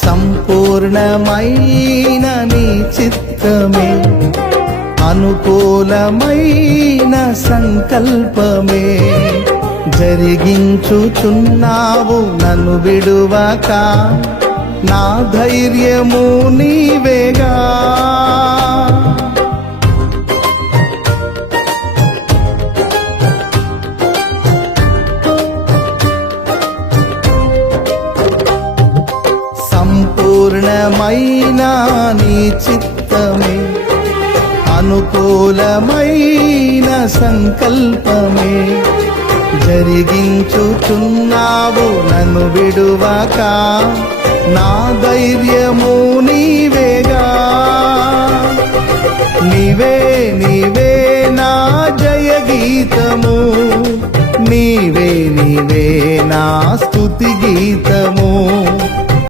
సంపూర్ణమైన నీ చిత్తమే అనుకూలమైన సంకల్పమే జరిగించుచున్నావు నన్ను విడువక నా ధైర్యము నీవేగా సంపూర్ణమైన నీ చిత్తమే అనుకూలమైన సంకల్పమే జరిగించుచున్నావు నన్ను విడువక నా ధైర్యము నీవేగా నీవే నీవే నా జయ గీతము నీవే నీవే నా స్తుతి గీతము